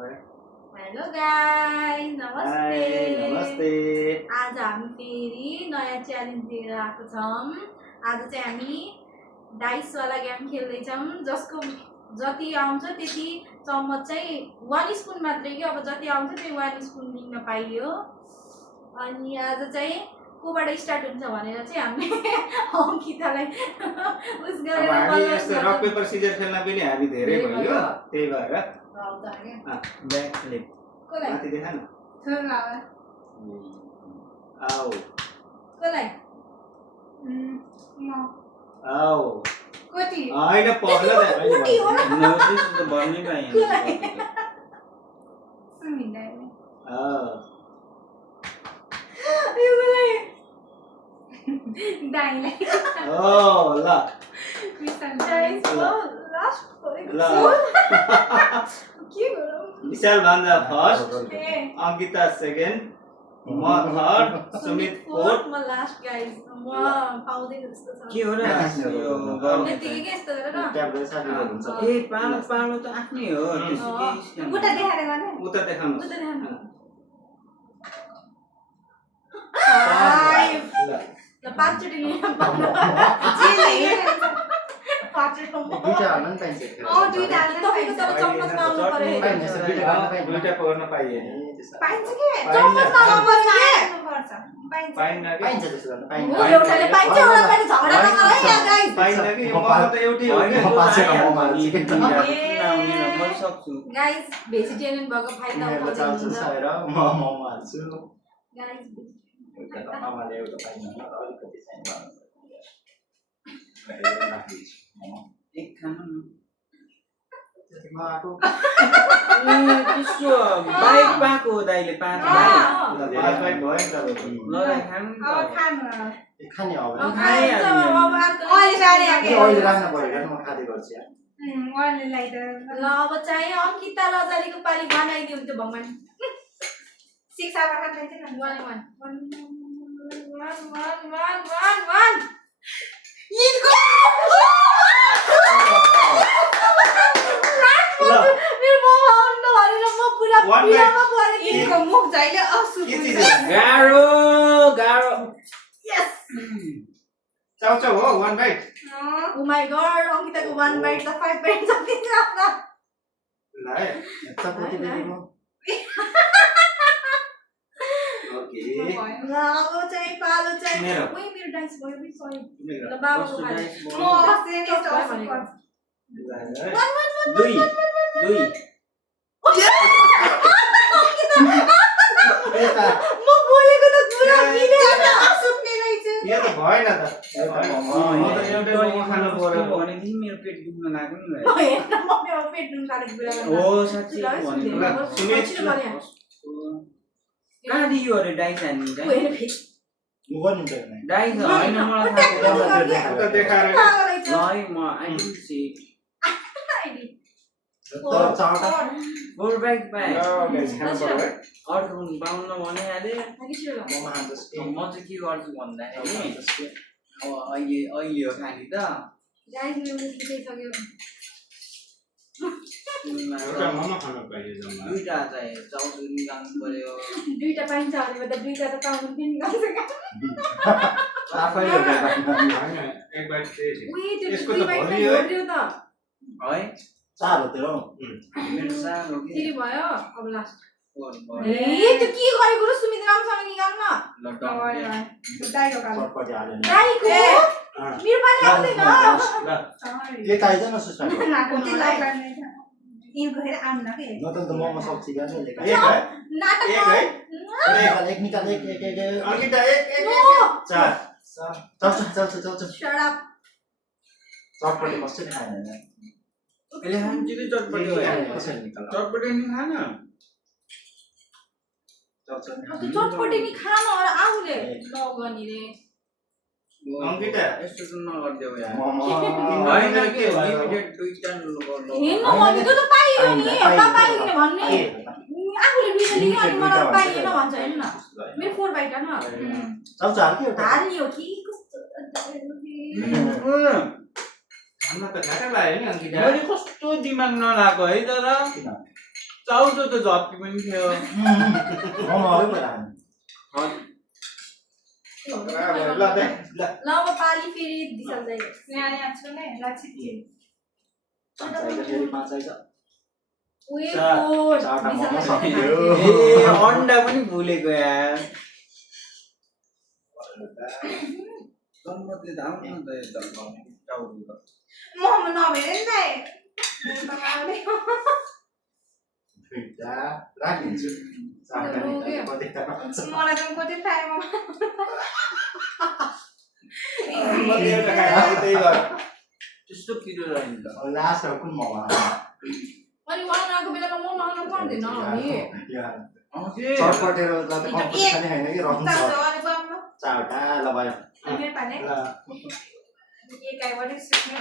Hello guys, नमस्ते। नमस्ते। आज हामी फेरि नयाँ च्यालेन्ज लिएर आएको छौँ। आज चाहिँ हामी डाइस वाला गेम खेल्दै छौँ, जसको जति आउँछ त्यति चम्मच चाहिँ 1 स्पुन मात्रै कि अब जति आउँछ त्यो 1 स्पुन लिन पाइयो। अनि आज चाहिँ कोबाट स्टार्ट हुन्छ भनेर चाहिँ हामीले अंकितालाई उस गरेर हामी यस्तो रक पेपर सिजर खेल्न पनि हामी धेरै भयो, त्यही भएर ब्याक फ्लिप माथि देखा न आओ कोलाई आओ कोटी हैन पर्ला त कोटी हो न नोटिस त बन्नै पाएन सुमिन्दा यो कोलाई दाइलाई ओ ल मिसन गाइस लास्ट ल के गरौँ विशाल भन्दा फर्स्ट, अंकिता सेकेन्ड, म थर्ड, सुमित फोर्थ, म लास्ट गाइस। म पाउँदैन जस्तो छ के हो र यो गर्ने यतिकै के यस्तो गरेर ट्याब गरेर साथीहरु हुन्छ ए पालो पालो त आफ्नै हो त्यसो के उता देखाएर गर्ने उता देखाउनु उता देखाउनु ल 5 चोटी लिन पर्छ दुईटा हाल्न नि पाइन्छ दुईटा हाल्न तपाईको त चम्मचमा आउनु पर्यो दुईटा पकड्न पाइएन पाइन्छ के चम्मचमा आउनु पर्छ पाइन्न कि पाइन्छ त्यसो गर्न पाइन्छ एउटाले पाइन्छ एउटा पनि झगडा नगर है यहाँ गाइस पाइन्न कि यो मको त एउटै हो के म पाछे म मार्छु के म सक्छु गाइस भेजिटेरियन भएको फाइदा मेरो उठाउँदै चान्स हुन्छ छैन म हाल्छु गाइस एउटा त आमाले एउटा पाइन्न र अलिकति चाहिँ एक खानु न म आको त्यसो बाइक पाको दाइले पाँच बाइक पाँच बाइक भयो नि ल तपाईको खानु खाने अब अहिले राख्न पर्यो म खाँदै गर्छु यार ल अब चाहिँ अंकिता लजारीको पाली बनाइदिउँ त्यो भगवान शिक्षा प्रकार चाहिँ वन इनको मेरो बाउन्ड भनेर म पुरा पिरामा परे इनको मुख जाइले असुख गाह्रो गाह्रो यस चाउ चाउ हो 1 बाइट ओ माय गॉड अंकिताको 1 बाइट त 5 बाइट जति छ ल है चपटी दिनु ओके ल अब चाहिँ पालो चाहिँ मेरो मेरो डाइस भयो नि सही मेरो ल बाबुको पालो म बस्ने दुई दुई म बोलेको त पुरा मिलेन असुक्ने रहेछ यो त भएन त म त एउटै मोमो खानु पर्यो भनेदेखि मेरो पेट दुख्न लाग्यो नि हेर्न म मेरो पेट दुखाएको कुरा गर्नु हो साच्चै कहाँ दियो अरे डाइस हान्नु चाहिँ म गर्नु पर्दैन डाइस होइन मलाई थाहा उता देखाएर ल है म आइदिन्छु तर चाटा फोर बाइक पाएँ ल गाइस खानु पर्यो है अर्को पाउन भनिहालेँ म हान्छु म चाहिँ के गर्छु भन्दाखेरि अब अहिले हो खाने त गाइस मेरो मुख दुखाइसक्यो एउटा मोमो खानु पाइयो जम्मा दुईटा चाहिँ चाउचाउ निकाल्नु पर्यो दुईटा पाइन्छ भने त दुईटा त पाउनु पनि निकाल्छ आफैले हैन एक बाइट चाहिँ उही त्यो यसको दुई त बाइट भरियो है भर्यो त है चार हो त्यो मेरो सानो के फेरि भयो अब लास्ट गर्नु ए त्यो के गरेको र सुमित रामसँग निकाल्न चटपटी हालेन गाईको मेरो पानी आउँदैन ल के चाहिँदैन सुस्ता न त मोमो सब्जी गर्ने एक है नाटक एक है एक निकाल एक अंकिता एक चार चल्छ शट अप चटपटी कसरी खाएन अहिले खान्छु कि चटपटी हो कसरी निकाल चटपटी नि खान चटपटी नि खान र आउले लगनी रे अंकिता यस्तो त नगर्देऊ यार मोमो होइन के लिमिटेड दुईटा गर्नु हेर्न भनेको त पाइयो नि पाइयो भन्ने आफूले दुईटा लियो अनि मलाई पाइएन भन्छ हेर्न न मेरो 4 बाइट न चल्छ हाल के एउटा हाल्ने हो कि कस्तो खान त घाटा लाग्यो नि अंकिता मैले कस्तो दिमाग नलागो है तर चाउचो त झप्पी पनि थियो ल त ल ल अब पाली फेरि दिशा जाई यहाँ छु नै ल छिटछिट उयो चार- फोर चारवटा दिशा मोमो जाई। सक्यो। ए अन्डा पनि भुलेको यार गम्मतले धाउ न त एकदम टाउको मोमो नभेरे नि दाइ दुईटा राखिदिन्छु। चारवटा निकाल्नु पर्दैन। मलाई चाहिँ कति टाइम मैले एउटा खाएको त्यही भएर त्यस्तो पिरो रहेन त अब लास्टमा कुन मोमो आउँछ? अनि उहाँ आएको बेलामा म माग्नु पर्दैन हामी यहाँ आउँथे चटपटेरोलाई त कम्पिटिसनै होइन कि रङ छ। अलिक राम्रो चारवटा ल भयो। नेपाली ल एकाइबाट सिक्ने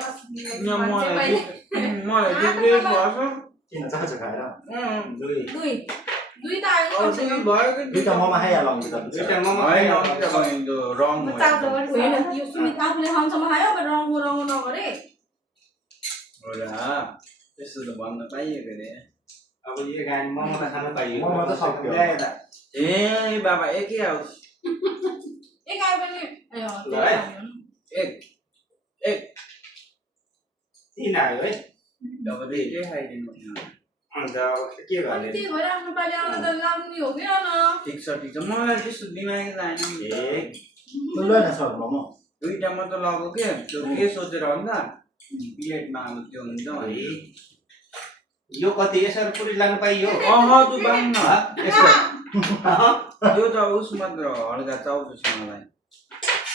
मलाई दुई भएछ किन चाँचो खाएर? दुई दुई दुई त आयो नि कमसे कम। भयो कि दुईटा मोमो खाइहालौँ कि त दुईटा मोमो होइन खायो। त्यो रङ होइन यो सुमित आफूले खाउँछमा खायो अब रङ्गो रङ्गो नगरे होला त्यस्तो त भन्न पाइएको रे अब यो गाडी मोमो त खानु पाइयो मोमो त सक्यो। ल्याए त ए बाबा एकै आउँछ एक आयो पनि ए अँ, ल त्यही है। आयो नि। एक तीन आयो है अब दुईटै खाइदिनु अन्त अब के अनि गर्ने त्यही भएर आफ्नो पालि आउँदा त लाउने हो कि न ठिक छ मलाई त्यस्तो दिमागै लागेन नि त। ए ठुलो होइन सर मोमो। दुईटा मात्र लगाएको के त्यो के सोचेर भन्दा प्लेटमा अब त्यो हुन्छ भने यो कति यसरी पुरी लानु पाइयो अह त्यो बाङ्न यस्तो त्यो त उस मात्र हल्का चाउचो छ मलाई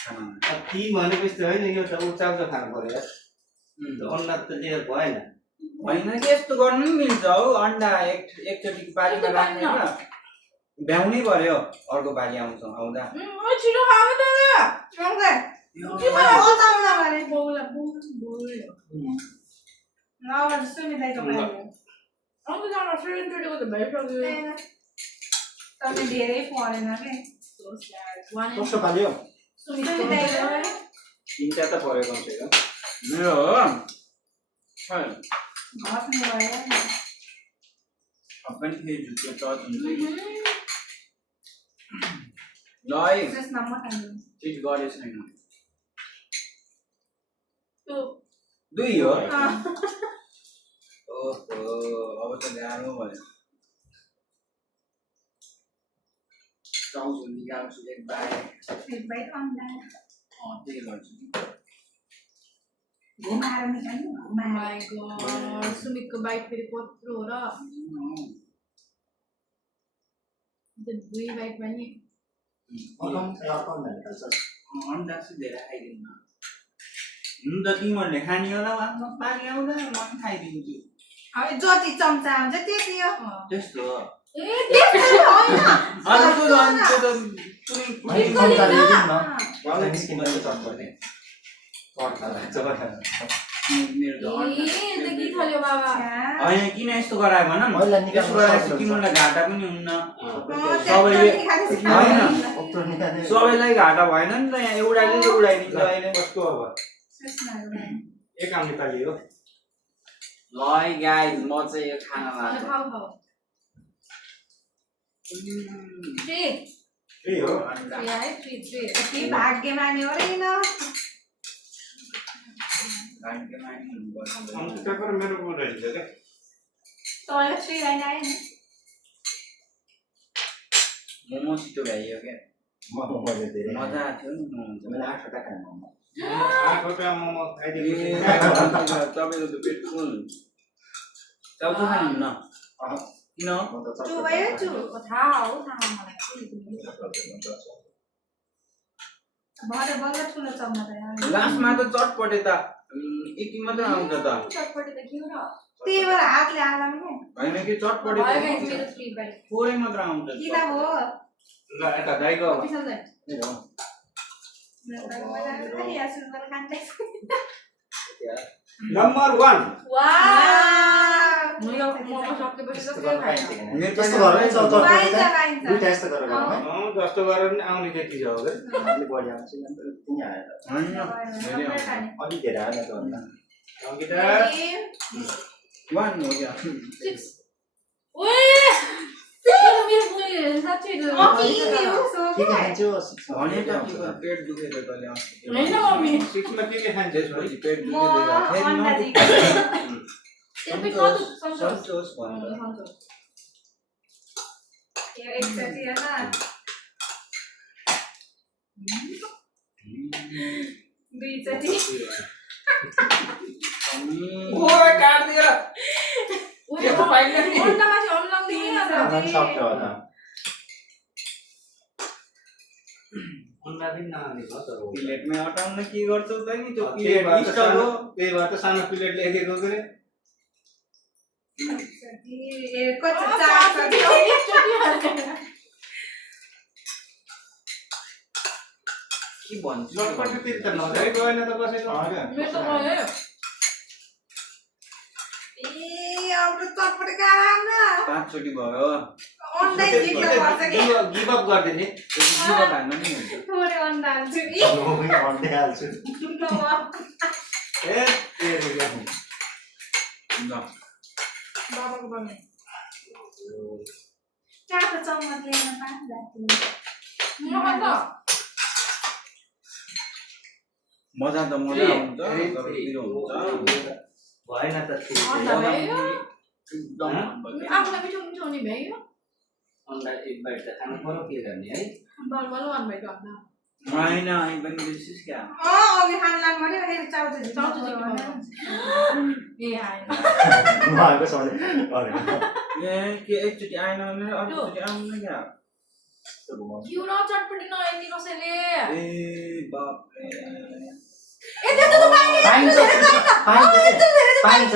खानामा तीन भनेपछि त होइन यो त उचाउचो खानु पर्यो यार अन्डा त लिएर भएन होइन कि यस्तो गर्नु पनि मिल्छ हौ अन्डा एकचोटि पालीमा राख्ने क्या भ्याउनै पर्यो अर्को पाली आउँछ आउँदा छिटो खाएको त बोला बोल्यो सुनिँदैको आउँदा जाँदा 7:30 को त भइसक्यो तपाईँ धेरै परेन के कस्तो पाल्यो? तिनवटा त पऱ्यो कमसेकम मेरो हो खै घट्नु भयो पनि फेरि झुक्यो टच हुन्छ कि ल है त्यसमा म खान्छु चिज गरे छैन त्यो दुई हो ओहो अब त गाह्रो भयो चाउचो निकाल्छु एक बार फेरि अन्डा त्यही गर्छु घुमाएर निकाल्नु माई गॉड सुमितको बाइक फेरि कत्रो हो र दुई बाइक पनि अन्डा चाहिँ धेरै खाइदिनु हुन त तिमीहरूले खाने होला आफ्नो पानी आउँदा म पनि खाइदिन्छु अब जति चम्चा हुन्छ त्यति हो त्यस्तो हो ए त्यस्तो होइन अनि त्यो त कुनै मेरो त अन्डा ए त के थल्यो बाबा होइन किन यस्तो गरायो भन मैला न निकाल्नु यसो गराएपछि सक्नुहुन्छ। तिमीहरूलाई घाटा पनि हुन्न सबैले सबैलाई घाटा भएन नि त यहाँ एउटाले उडाइदिन्छ अहिले कस्तो अब एक आउने पालि हो ल है गाइज म चाहिँ यो खाना अनि लाग्छ खाऊ खाऊ थ्री त्यही हो अन्डा है थ्री यति भाग्यमानी हो रहेन भाग्यमा नि हुनुपर्छ। अन्त पेपर मेरो को रहेछ क्या तँलाई थ्री लाइन आयो नि मोमो छिटो भ्याइयो क्या मैले धेरै मजा आएको थियो नि मोमो मैले 8वटा खाएँ मोमो। 8वटा मोमो खाइदिएपछि तपाईँको त पेट फुल चाउचो खानुहुन्न किन म त चु भयो चु थाहा हो थाहा मलाई भरे बल्ल ठुलो चम्चा त लास्टमा त चटपटे त यति मात्र आउँछ त चटपटे त के हो र त्यही भएर हातले हाल्दा पनि होइन कि चटपटे भयो गाइस मेरो थ्री बाइक थोरै मात्र आउँछ किन हो ल यता दाइको अब विशाल दाइ नम्बर 1 वाउ यो मोमो सकेपछि त के खाएँ त्यस्तो गरेर नि दुईटा यस्तो गरेर गरौँ है। जस्तो गरेर पनि आउने त्यति छ हो क्या अलिक बढी आउँछ नि अन्त तिमी आएर होइन धेरै आउँछ अलिक धेरै आएन त भन्दा अङ्किता 1 हो क्या 6 ओए तर मेरो बुढी साँच्चै के खान्छु भने त के पेट दुखेको तले अस्ति होइन मम्मी 6 मा के खान्छ त्यसपछि पेट म दुखेको अन्डा फेरि त्यो पनि सन्तोष सन्तोष भनेर एकचोटि होइन दुईचोटि ओए काट दिएर त्यो त पाइले नि अन्डामा चाहिँ अनलाउँदैन मन सक्छ होला अन्डा पनि नआउने भयो तर प्लेटमा हटाउन के गर्छौ त नि त्यो त्यही प्लेट भएर त स्टल हो सानो- त्यही भएर त सानो प्लेट ल्याइदिएको गरे कति चारचोटि के भन्छु चटपटी फेरि त नजाइ गएन त कसैको मेरो त भयो अब चटपटी काम न 5 चोटी भयो अन्डै जित्नु पर्छ कि गिभ अप गरिदिने जीव खान्न नि हुन्छ थोरै अन्डा हाल्छु कि अन्डै हाल्छु ए तेरो ल बाबाको बन्ने काको चम्मच लिएर पाँच मजा त मजा आउँछ तर पिरो हुन्छ भएन त एकदम आफूलाई मिठो मिठो हुने भ्यायो अन्डा एक बाइट त खानु पर्यो के गर्ने है बलबल भन्नुभएको अन्डा होइन आई पनि बिर्सिस क्या अघि खानलान मर्यो फेरि चाउचाउ चाउचाउ ए आएन उहाँको सधैँ ए के एकचोटि आएन भने अर्कोचोटि आउनु क्या क्यु न चटपटी नहेर्ने कसैले ए बाप रे ए त्यस्तो त पाइन्छ पाइन्छ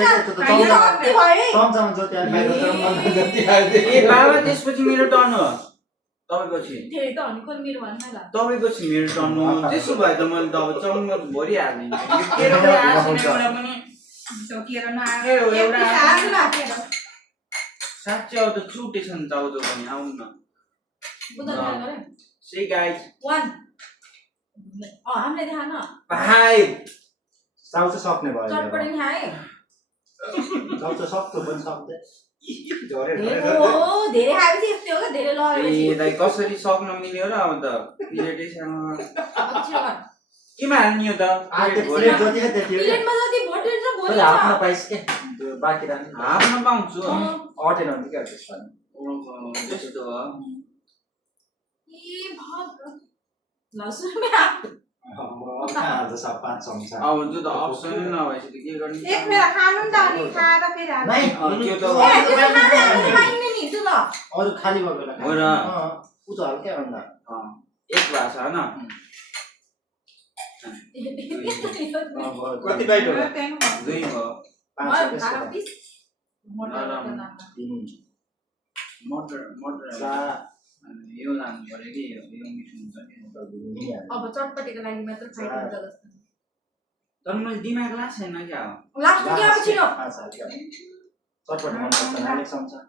चम्चामा जति आयो जति आयो ए बाबा त्यसपछि मेरो टर्न हो तपाईपछि धेरै त हनी खोल मेरो भन्न ल तपाईपछि मेरो टर्न हो त्यसो भए त मैले त अब चम्मच भरि हालिदिन्छु यो केरो आएन एउटा पनि झोकिएर ए, नआयो एउटा हाल्नु राखेर साँच्चै अब त चुटेछ नि चाउचाउ पनि आउनु न बुझ्दैन गरे सी गाइस 1 हामीले देखा न 5 चाउ चाहिँ सक्ने भयो चटपटी खाए चाउ चाहिँ सक्नु पनि सक्दै झरेर ओ धेरै खाएपछि यस्तै हो क्या धेरै लगेपछि ए दाइ कसरी सक्न मिल्यो र अब त प्लेटैसँग अक्षर गर केमा हाल्ने हो त प्लेट जति छ त्यति हो प्लेटमा जति भोटेर छ भोलि क्या हाफ्न पाइस के त्यो बाँकी राख्नु हाफ्न पाउँछु अटेन भने के त्यसमा त्यस्तो हो ए भाग लसुन सब 5 चम्चा अब त्यो त अप्सनै नभएपछि त के गर्ने एक फेर खानु नि त अनि खाएर फेरि हाल्नु नै त्यो त ए त्यो त खाना हाल्नु पाइन्न नि त्यो त अरु खाली भएको बेला हो र उ त हल्कै अन्डा एक भाषा हैन कति बाइट होला दुई हो 5 मटर मटर यो लानु पर्यो कि यो मिठो हुन्छ नि अब चटपटीको लागि मात्र खाइदिन्छ जस्तो तर मैले दिमाग लाग्छ छैन क्या हो लास्टमा के अब छिटो चटपटी मन पर्छ नाले चम्चा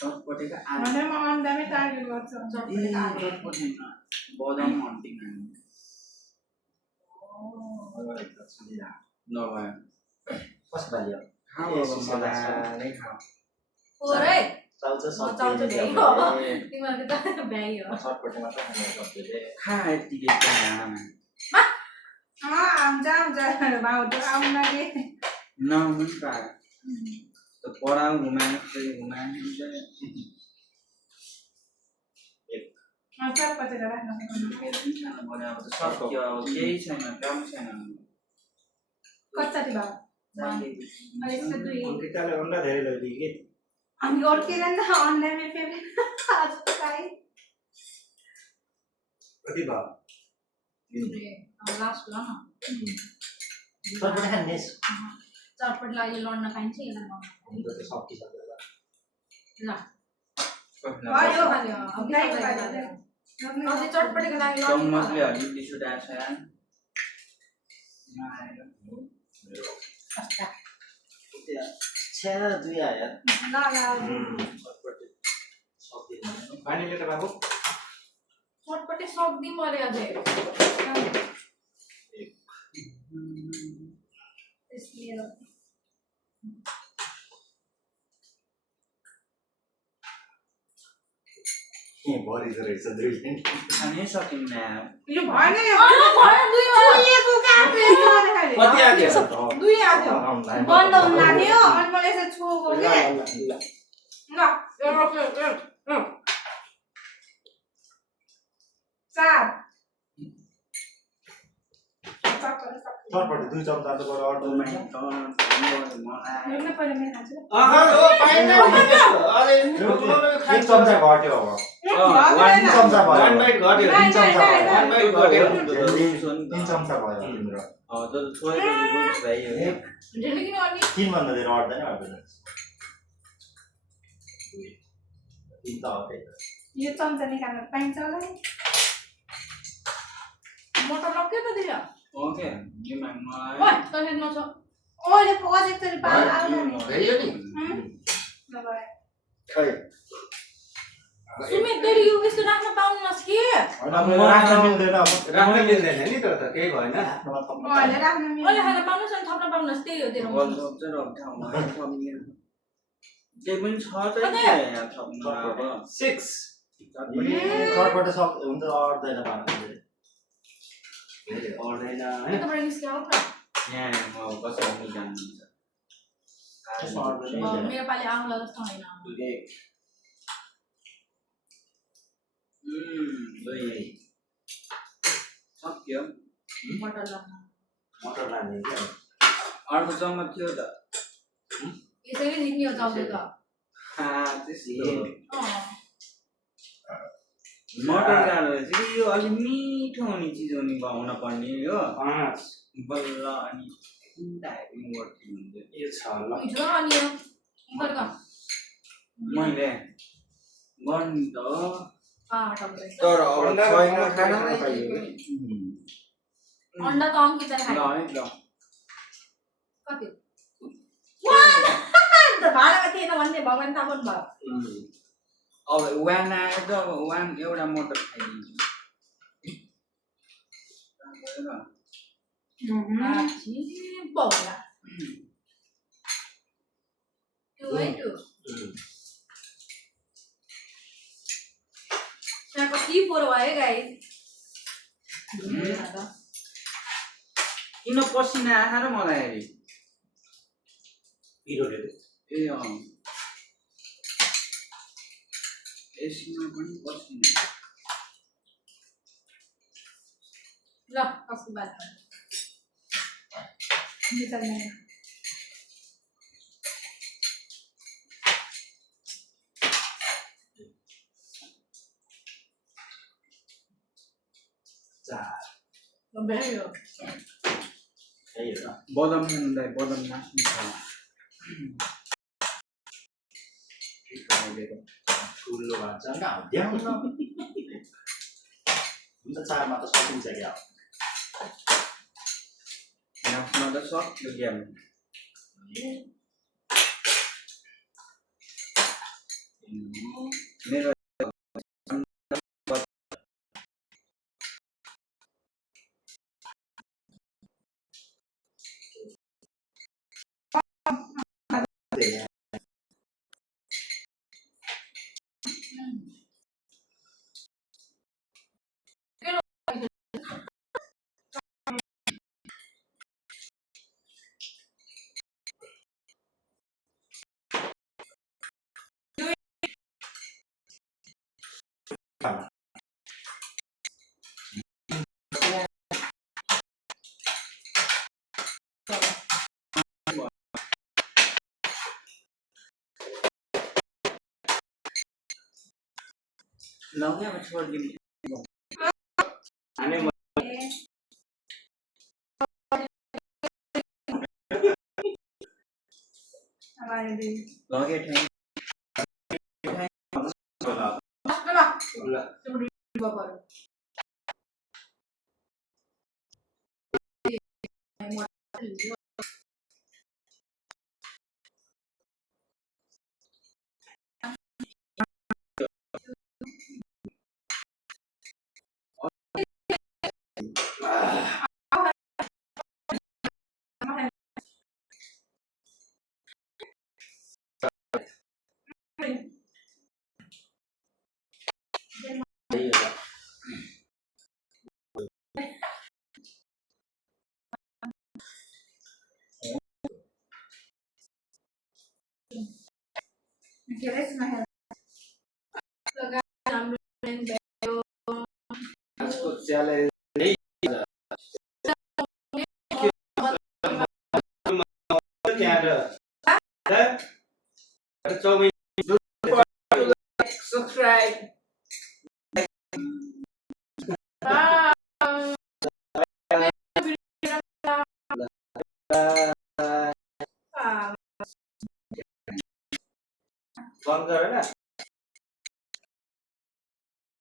चटपटेको भने म अन्डामै टार्गेट गर्छु चटपटे बदाम हन्टिङ नभए कस्तो लाग्यो खाऊ अब मजाले खाऊ ओरे चाउ चाहिँ म चाउचाउ भ्याइयो तिमीहरूको त भ्याइयो चटपटी मात्र खाने सब्जीले खा यतिकै आउँछ आउँछ भाउ त आउनाले नहुनु नि पाए त पढाउ घुमायो फेरि घुमायो चटपटेर राख्नु भने अब त सक्यो अब केही छैन काम छैन कति भयो मैले यस्तो दुई अङ्किताले अन्डा धेरै लैदियो कि अनि अड्केर नि त अन्डामै फेरि आज खाएँ कति भयो लास्ट ल न चटपटी खाने चटपटी लागि लड्न पाइन्छ यसलाई हुन्छ त्यो सब्जी सकेर ल भयो खाल्यो अब अझै चटपटीको लागि चम्मचले हल्ली सुटाएको छ छ्या दुई आयो ल चटपटी सब्जी पानी लिएर बाबु चटपटी सक्दिम अरे अझै त्यसले भरिदो रहेछ दुईले खानै सकिन्न यो भएन यो भएन, दुई भयो। चुइएको काठ रहेछ खाली। कति आएको छ? दुई आएको बन्द हुन लाग्यो अनि मैले यसो छोएको के ल चार तर्पट्टि 2 चम्चा त बरु अर्को पहिला मैले खान्छु आहा हो पाइन्न नि त्यस्तो। अरे एक चम्चा घट्यो अब 3 चम्चा भयो 1 बाइट घट्यो। 3 चम्चा भयो 1 बाइट घट्यो। 3 चम्चा भयो तिम्रो ढिलो किन गर्ने? 3 भन्दा धेरै अट्दैन अट्दैन 3 त हो त्यही त यो चम्चा निकाल्न पाइन्छ होला नि मोटर लग्यो त दियो। ओके ओइ, तले नछ। ओले पोजेक त पाल आउला नि भयो नि। नगरे खै। सुमित तेरी यो यस्तो राख्न पाउनुस् के? हैन अब राख्न मिल्दैन अब राख्न मिल्दैन नि त केही भएन। ओले राख्न ओले मिल्दैन खान पाउनुस् अनि थप्न पाउनुस् त्यही हो तेरो। केही पनि छ चाहिँ यहाँ थप्नु अब 6 घरबाट सब हुन्छ अट्दैन पानी अड्दैन हैन। यताबाट निस्क्यो आउनु न। यहाँ म कसरी जानुहुन्छ मेरो पालि आउँला जस्तो हैन। सक्यो मोटर लाग्न। मोटर लाने के अर्को चम्मच थियो त यसरी निक्लियो चल्दै त। त्यस्तो अँ। मटर गाह्रो चाहिँ यो अलिक मिठो हुने चिज हुने हुन पर्ने हो 5 बल्ल अनि टाइपिङ गर्छु हुन्छ यो छ ल। मिठो अनि यो फर्क। मैले गर्नु त टक्कै। तर अब अन्डा छैन र खाना खाना पाइयो अन्डा त अङ्कितले ल खायो। है ल कति? वाह! त भाडामा थिएन भन्ने भगवान थाहा पनि भयो। अब वान आयो त अब वान एउटा मोटर खाइदिन्छु छि बौला। टु है टु। त्यहाँ कति फोर भयो गाइस। किन पसिना आएर मलाई हेरि पिरोले ए अँ एसीमा पनि पसिना ल कसको बात गर्नु? निकाल्ने भयो। त्यही हो बदम खानुलाई बदम नाच्नु छ ठुलो भन्छ न ध्यान न हुन्छ 4 मा त सकिन्छ क्या नाच्न त सक्यो गेम मेरो लौंगे में छोड़ दी आने हमारे दिन लौंगे थे धेरै सुनायो हाम्रो friend भयो। आजको च्यालेन्ज चाउमिन Subscribe. Ah, बन्द गरेर